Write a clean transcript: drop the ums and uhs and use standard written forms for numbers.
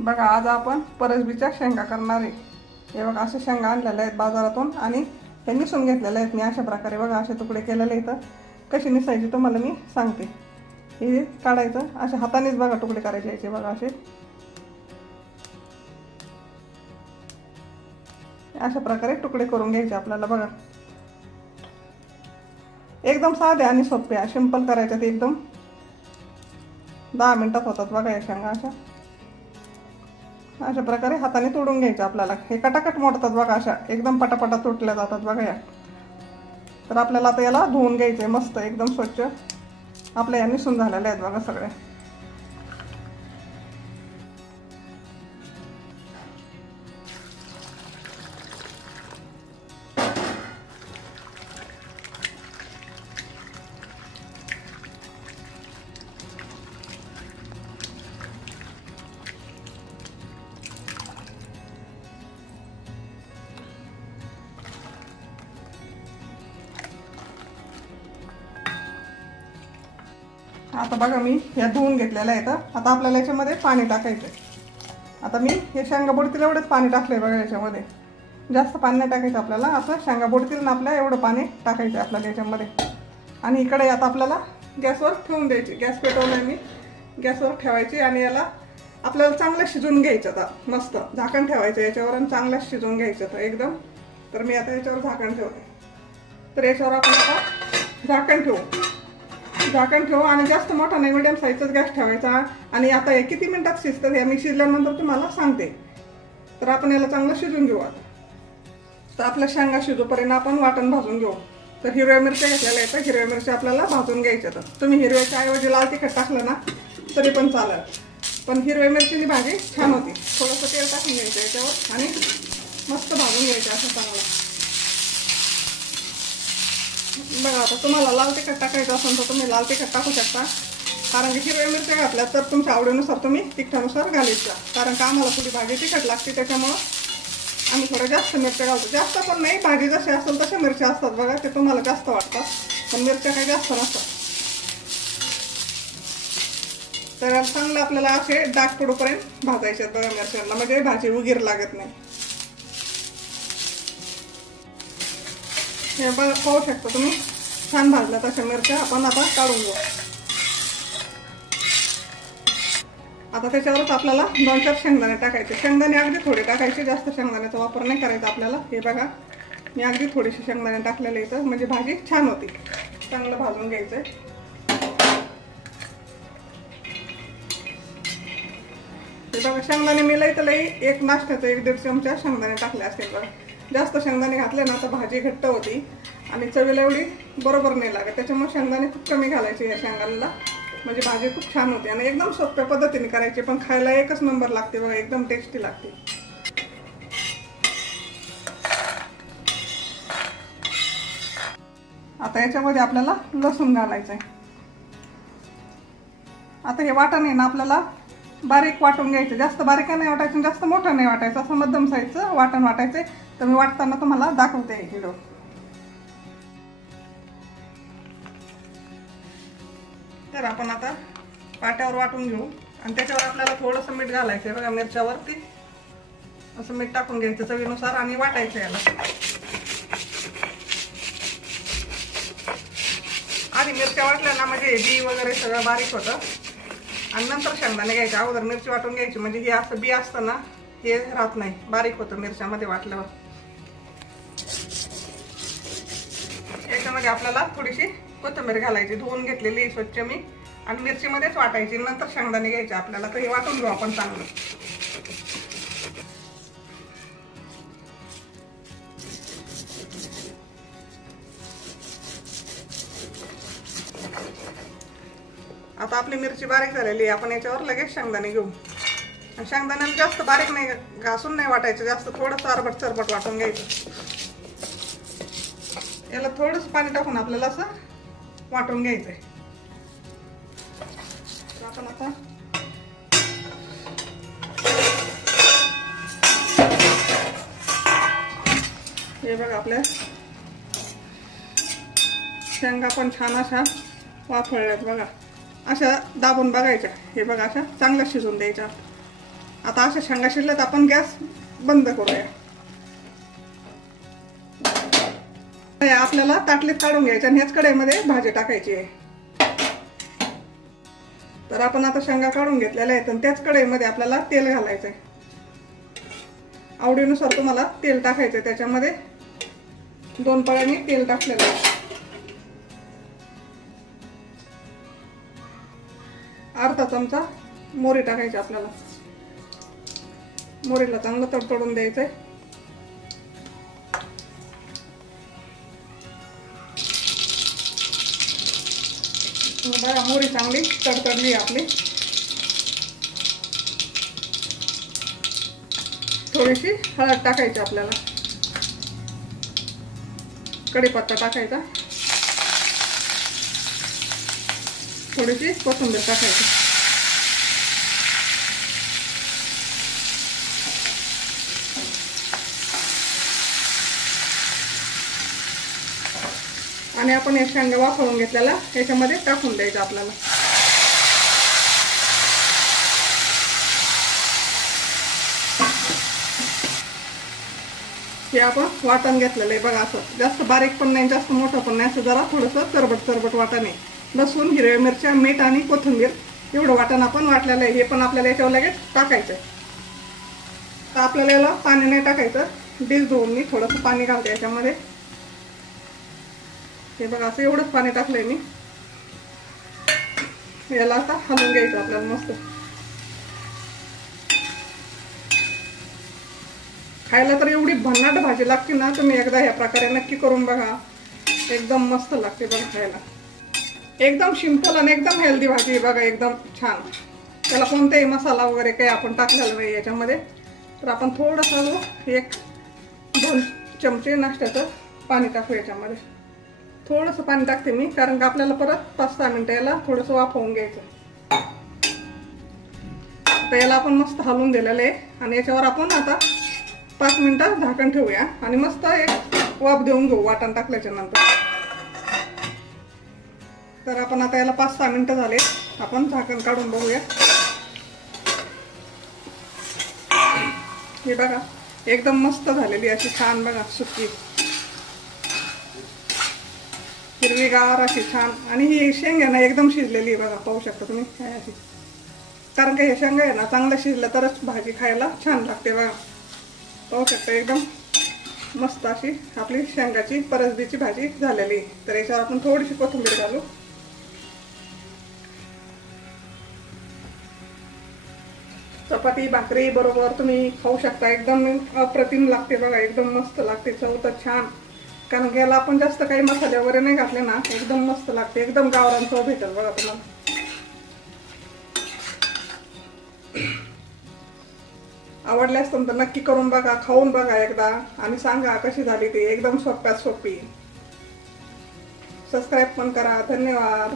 बघा आज आपण परसबीच्या शेंगा करणार आहे। हे बघा अशा शेंगा आणलेल्या आहेत बाजारातून आणि हे निसून घेतलेल्या आहेत मी अशा प्रकारे। बघा असे तुकडे केलेले आहेत। कशी निसायची तुम्हाला मी सांगते। हे काढायचं अशा हातानेच बघा तुकडे करायचे याचे बघा असे अशा प्रकारे तुकडे करून घ्यायचे आपल्याला। बघा एकदम साधे आणि सोपे आहे, सिंपल करायचे ते एकदम 10 मिनिटात होतात। बघा या शेंगा अशा प्रकारे हाताने तोडून घ्यायचं आपल्याला। हे कटाकट मोडतात बघा, अशा एकदम पटापटा तुटल्या जातात बघा या। तर आपल्याला आता याला धुवून घ्यायचंय मस्त एकदम स्वच्छ। आपल्या या निसून झालेल्या आहेत बघा सगळ्या। आता बघा मी या धुवून घेतलेल्या आहेत। आता आपल्याला याच्यामध्ये पाणी टाकायचं। आता मी हे शेंगा बुडतील एवढंच पाणी टाकलंय बघा याच्यामध्ये, जास्त पाणी नाही टाकायचं आपल्याला। असं शेंगा बुडतील ना आपल्या एवढं पाणी टाकायचं आपल्याला याच्यामध्ये। आणि इकडे आता आपल्याला गॅसवर ठेवून द्यायची। गॅस पेटवलाय मी, गॅसवर ठेवायची आणि याला आपल्याला चांगलं शिजवून घ्यायचं। आता मस्त झाकण ठेवायचं याच्यावर आणि चांगलं शिजवून घ्यायचं एकदम। तर मी आता याच्यावर झाकण ठेवते। तर याच्यावर आपण आता झाकण ठेवू आणि जास्त मोठा नाही, मीडियम साईजचाच गॅस ठेवायचा। आणि आता हे किती मिनिटात शिजतं हे मी शिजल्यानंतर तुम्हाला सांगते। तर आपण याला चांगलं शिजून घेऊ। आता तर आपल्या शेंगा शिजूपर्यंत आपण वाटण भाजून घेऊ। तर हिरव्या मिरच्या घेतलेल्या आहेत, हिरव्या मिरच्या आपल्याला भाजून घ्यायच्या। तर तुम्ही हिरव्याच्या ऐवजी लाल तिखट टाकलं ना तरी पण चालेल, पण हिरव्या मिरचीची भाजी छान होती। थोडंसं तेल टाकून घ्यायचं याच्यावर आणि मस्त भाजून घ्यायचं असं चांगलं। बघा आता तुम्हाला लाल तिखट टाकायचं असेल तर तुम्ही लाल तिखट टाकू शकता, कारण की हिरव्या मिरच्या घातल्या तर तुमच्या आवडीनुसार तुम्ही तिखटानुसार घालायचं। कारण का आम्हाला थोडी भाजी तिखट लागते त्याच्यामुळं आम्ही थोड्या जास्त मिरच्या घालतो। जास्त पण नाही, भाजी जशी असेल तशा मिरच्या असतात बघा, ते तुम्हाला जास्त वाटतात पण मिरच्या काही जास्त नसतात। तर चांगलं आपल्याला असे डाग पडूपर्यंत भाजायचे बघा मिरच्यांना, म्हणजे भाजी उगीर लागत नाही। हे बघा पाहू शकता तुम्ही छान भाजल्या तशा मिरच्या आपण आता काढून घेऊ। आता त्याच्यावरच आपल्याला 2-4 शेंगदाणे टाकायचे। शेंगदाणे अगदी थोडे टाकायचे, जास्त शेंगदाण्याचा वापर नाही करायचा आपल्याला। हे बघा मी अगदी थोडीशी शेंगदाणे टाकलेले इथं, म्हणजे भाजी छान होती। चांगलं भाजून घ्यायचंय। हे बघा शेंगदाणे मी लई एक नाश्त्याचं 1-1.5 चमचा शेंगदाणे टाकले असतील बघा। जास्त शेंगदाणे घातले ना तर भाजी घट्ट होती आणि चवीला एवढी बरोबर नाही लागत। त्याच्यामुळे शेंगदाणे खूप कमी घालायचे या शेंगाला, म्हणजे भाजी खूप छान होते। आणि एकदम सोप्या पद्धतीने करायची, पण खायला एकच नंबर लागते बघा, एकदम टेस्टी लागते। आता याच्यामध्ये आपल्याला लसूण घालायचंय। आता हे वाटण आहे ना आपल्याला बारीक वाटून घ्यायचं, जास्त बारीक नाही वाटायचं जास्त मोठं नाही वाटायचं, असं मध्यम साईजचं वाटण वाटायचंय। तर मी वाटताना तुम्हाला दाखवते व्हिडिओ। तर आपण आता पाट्यावर वाटून घेऊ आणि त्याच्यावर आपल्याला थोडंसं मीठ घालायचं बघा, मिरच्यावरती असं मीठ टाकून घ्यायचं चवीनुसार आणि वाटायचं याला। आधी मिरच्या वाटल्या ना म्हणजे बी वगैरे सगळं बारीक होतं आणि नंतर शेंगदाणे घ्यायचे। अगोदर मिरची वाटून घ्यायची म्हणजे हे असं बी असतं ना हे राहत नाही, बारीक होतं मिरच्यामध्ये वाटल्यावर। याच्यामध्ये आपल्याला थोडीशी कोथिंबीर घालायची, धुवून घेतलेली स्वच्छ मी, आणि मिरचीमध्येच वाटायची, नंतर शेंगदाणे घ्यायचे आपल्याला। तर हे वाटून घेऊ आपण चांगलं। आता आपली मिरची बारीक झालेली आहे, आपण याच्यावर लगेच शेंगदाणे घेऊ। शेंगदाण्याला जास्त बारीक नाही, घासून नाही वाटायचं, जास्त थोडंसं चरबट वाटून घ्यायचं। याला थोडंसं पाणी टाकून आपल्याला असं वाटून घ्यायचंय। आपण आता हे बघा आपल्या शेंगा पण छान अशा वाफळल्यात बघा, अशा दाबून बघायच्या। हे बघा अशा चांगल्या शिजून द्यायच्या। आता अशा शेंगा शिजल्यात, आपण गॅस बंद करूया. आपल्याला ताटलीत काढून घ्यायच्या आणि ह्याच कढईमध्ये भाजी टाकायची आहे. तर आपण आता शेंगा काढून घेतलेल्या आहेत आणि त्याच कढईमध्ये आपल्याला तेल घालायचं आहे. आवडीनुसार तुम्हाला तेल टाकायचं आहे. त्याच्यामध्ये 2 पळ्यांनी तेल टाकलेलं आहे. अर्धा चमचा मोहरी टाकायची आपल्याला. मोहरीला चांगलं तडतडून द्यायचंय. बघा मोहरी चांगली तडतडली आपली. थोडीशी हळद टाकायची आपल्याला. कढीपत्ता टाकायचा. थोडीशी कोथिंबीर टाकायची. आणि आपण हे शेंगा वाफवून घेतलेला याच्यामध्ये टाकून द्यायचं आपल्याला. हे आपण वाटण घेतलेलं आहे बघा. असं जास्त बारीक पण नाही, जास्त मोठं पण नाही, असं जरा थोडंसं चरबट वाटण आहे. लसूण, हिरव्या मिरच्या, मीठ आणि कोथिंबीर एवढं वाटण आपण वाटलेलं आहे. हे पण आपल्याला याच्यावर लगेच टाकायचं आहे. तर आपल्याला याला पाणी नाही टाकायचं. डिश धुवून मी थोडंसं पाणी घालते याच्यामध्ये. हे बघा असं एवढंच पाणी टाकलंय मी. याला आता हलवून घ्यायचं आपल्याला मस्त. खायला तर एवढी भन्नाट भाजी लागते ना, तुम्ही एकदा ह्या प्रकारे नक्की करून बघा. एकदम मस्त लागते बघा खायला. एकदम सिंपल आणि एकदम हेल्दी भाजी बघा. एकदम छान. त्याला कोणताही मसाला वगैरे काही आपण टाकलेला नाही याच्यामध्ये. तर आपण थोडंसं 1-2 चमचे नाश्त्याचं पाणी टाकू याच्यामध्ये. थोडंसं पाणी टाकते मी, कारण का आपल्याला परत 5-6 मिनिटं याला थोडंसं वाफवून घ्यायचं. तर याला आपण मस्त हलवून दिलेलं आहे आणि याच्यावर आपण आता 5 मिनिटं झाकण ठेवूया आणि मस्त एक वाफ देऊन घेऊ वाटण टाकल्याच्या नंतर. तर आपण आता याला 5-6 मिनिटं झाले. आपण झाकण काढून बघूया. हे बघा एकदम मस्त झालेली अशी छान बघा सुकी हिरवीगार अशी छान. आणि ही शेंगा ना एकदम शिजलेली बघा. पाहू शकता तुम्ही अशी. कारण का हे शेंगा आहे ना चांगलं शिजलं तरच भाजी खायला छान लागते बघा. पाहू शकता एकदम मस्त अशी आपली शेंगाची परसबीची भाजी झालेली. तर याच्यावर आपण थोडीशी कोथिंबीर घालू. चपाती भाकरी बरोबर तुम्ही खाऊ शकता. एकदम अप्रतिम लागते बघा. एकदम मस्त लागते. चव तर छान. कारण याला आपण जास्त काही मसाले वगैरे नाही घातले ना, एकदम मस्त लागते. एकदम गावरान चव भेटेल बघा तुम्हाला. आवडले असतं तर नक्की करून बघा. खाऊन बघा एकदा आणि सांगा कशी झाली ती. एकदम सोप्यात सोपी. सबस्क्राईब पण करा. धन्यवाद.